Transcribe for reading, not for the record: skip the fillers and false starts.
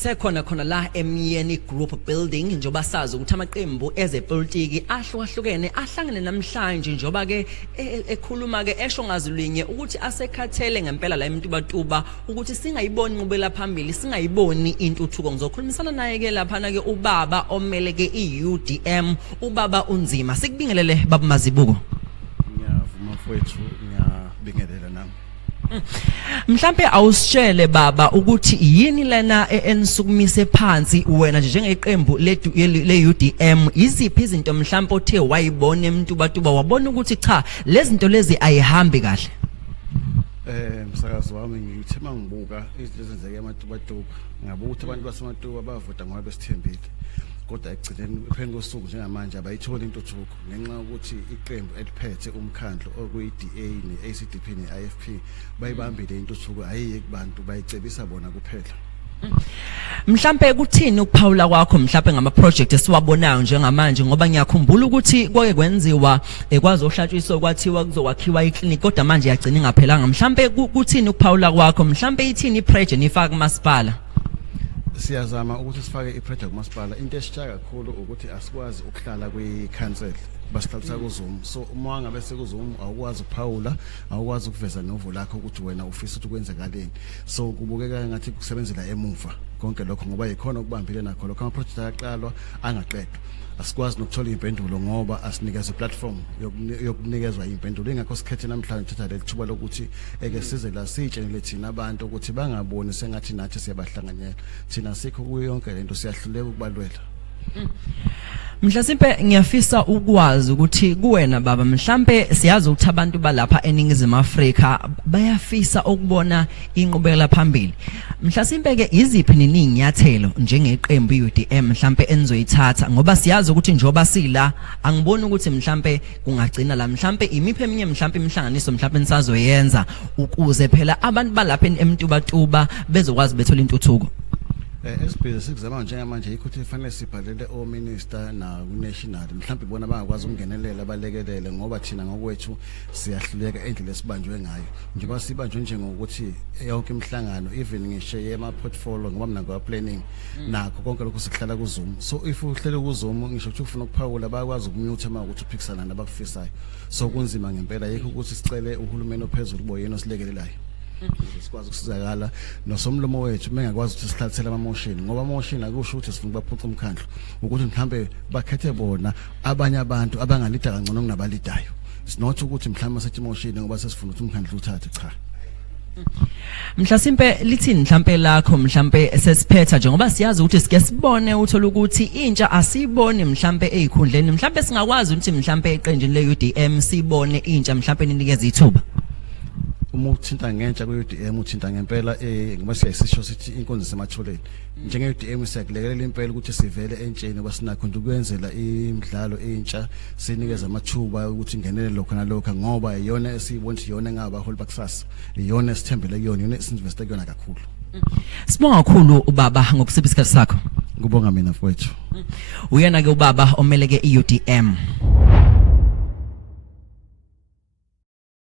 sisekhona khona la eMyeni Group Building njoba sazi ukuthi amaqembu ezepolitiki ahlukahlukene ahlangene namhlanje njoba ke ekhuluma ke esho ngazilinye ukuthi asekhathele ngempela la eMtubatuba ukuthi singayiboni inqubela phambili singayiboni intuthuko ngizokhulumisana naye ke lapha na ke ubaba omele ke iUDM ubaba unzima sikubingelele baba Mazibuko ngiyavuma mfowethu ngiyabingelela nami mhlambe awusitshele baba ukuthi yini lena enisukumise phansi wena njengeqembu leUDM iziphi izinto mhlambe othe wayibona eMtubatuba wabona ukuthi cha lezi zinto lezi ayihambi kahle msakazi wami ngithema ngibuka izinto ezenzeke eMtubatuba ngabuka ukuthi abantu baseMatuba bavota ngoba besithembile kodwa ekugcineni epheni kosuku njengamanje abayithola intuthuko ngenxa ukuthi iqembu eliphethe umkhandlu okuyi-DA ne-ACDP ne-IFP bayibambile intuthuko ayiye kubantu bayicebisa bona kuphela mhlambe kuthini ukuphawula kwakho mhlambe ngama project esiwabonayo njengamanje ngoba ngiyakhumbula ukuthi kwake kwenziwa ekwazi ohlatshiswa kwathiwa kuzokwakhiwa iclinic kodwa manje yagcina ingaphelanga mhlambe kuthini ukuphawula kwakho mhlambe ithini iproject nifaka kumasipala siyazama ukuthi sifake iproject kumasipala into esitsha kakhulu ukuthi asikwazi ukuhlala kwi-council basihlalisa kuZoom so uma ngabe sekuZoom awukwazi ukuphawula awukwazi ukuveza novo lakho ukuthi wena ufisa ukuthi kwenzekaleni so kubukeka ngathi kusebenzela emuva konke lokho ngoba yikhona ukubambile nakho lokho ama project ayaqalwa angaqedwa asikwazi nokuthola impendulo ngoba asinikeza iplatform yokunikezwa impendulo ingakho sikhethe namhlanje thatha lethuba lokuthi eke size la sitshenile thina abantu ukuthi bangaboni sengathi nathi siyabahlanganyela thina sikho kuyo yonke lento siyahluleka ukubalwela mhlasimpe ngiyafisa ukwazi ukuthi kuwena baba mhlambe siyazi ukuthi abantu balapha eNingizimu Afrika bayafisa ukubona inqubekela phambili mhlasimpe ke iziphi ninyathelo njengeqembu iUDM mhlambe enizoyithatha ngoba siyazi ukuthi njoba sila angiboni ukuthi mhlambe kungagcina la mhlambe imiphe eminye mhlambe imihlanganiso mhlambe nisazoyenza ukuze phela abantu balapha eMtubatuba bezokwazi bethola intuthuko esibhizi sikuzama njengamanje yikho ukuthi kufanele sibhalele ominister na kunational mhlawumbe bona bangakwazi ukungenelela balekelele ngoba thina ngokwethu siyahluleka endlela esibanjwe ngayo njengoba sibanjwe njengokuthi yonke imihlangano even ngisho yema portfolio ngoba mina ngwa planning nakho konke lokho sihlala kuZoom so if uhlele kuZoom ngisho ukuthi ufuna ukuphawula bayakwazi ukumute uma ukuthi uphikisana nabakufisayo so kunzima ngempela yikho ukuthi sicele uhulumeni ophezulu boyena osilekelelayo sikwazi ukusizakala nosomlomo wethu mengakwazi ukuthi sihlathele ama motion ngoba motion akusho ukuthi sifuna baphuca umkhandlo ukuthi mhlambe bakhethe bona abanye abantu abangalida kangcono kunabalidayo sinothi ukuthi mhlambe sethi motion ngoba sesifuna ukuthi umkhandlo uthathe cha mhlasimpe lithini mhlambe lakho mhlambe sesiphetha njengoba siyazi ukuthi sike sibone uthola ukuthi intsha asibone mhlambe ezikhundleni mhlambe singakwazi ukuthi mhlambe eqenjini leUDM sibone intsha mhlambe ninikeza ithuba uma uthinta ngentsha kuUDM uthinta ngempela ngoba siyasisho sithi inkonzo sematholeni njengeUDM siyakulekelela impela ukuthi sivele entsheni basinakho nje ukwenzela imidlalo entsha sinikeza amathuba ukuthi ingenele lokho nalokho ngoba iyona esiyibona iyona ngabaholi bakusasa iyona esithembele kuyona iyona esinveste kuyona kakhulu sibonga kakhulu ubaba ngokusipha isikhathi sakho ngubonga mina mfowethu uyena ke ubaba omele ke iUDM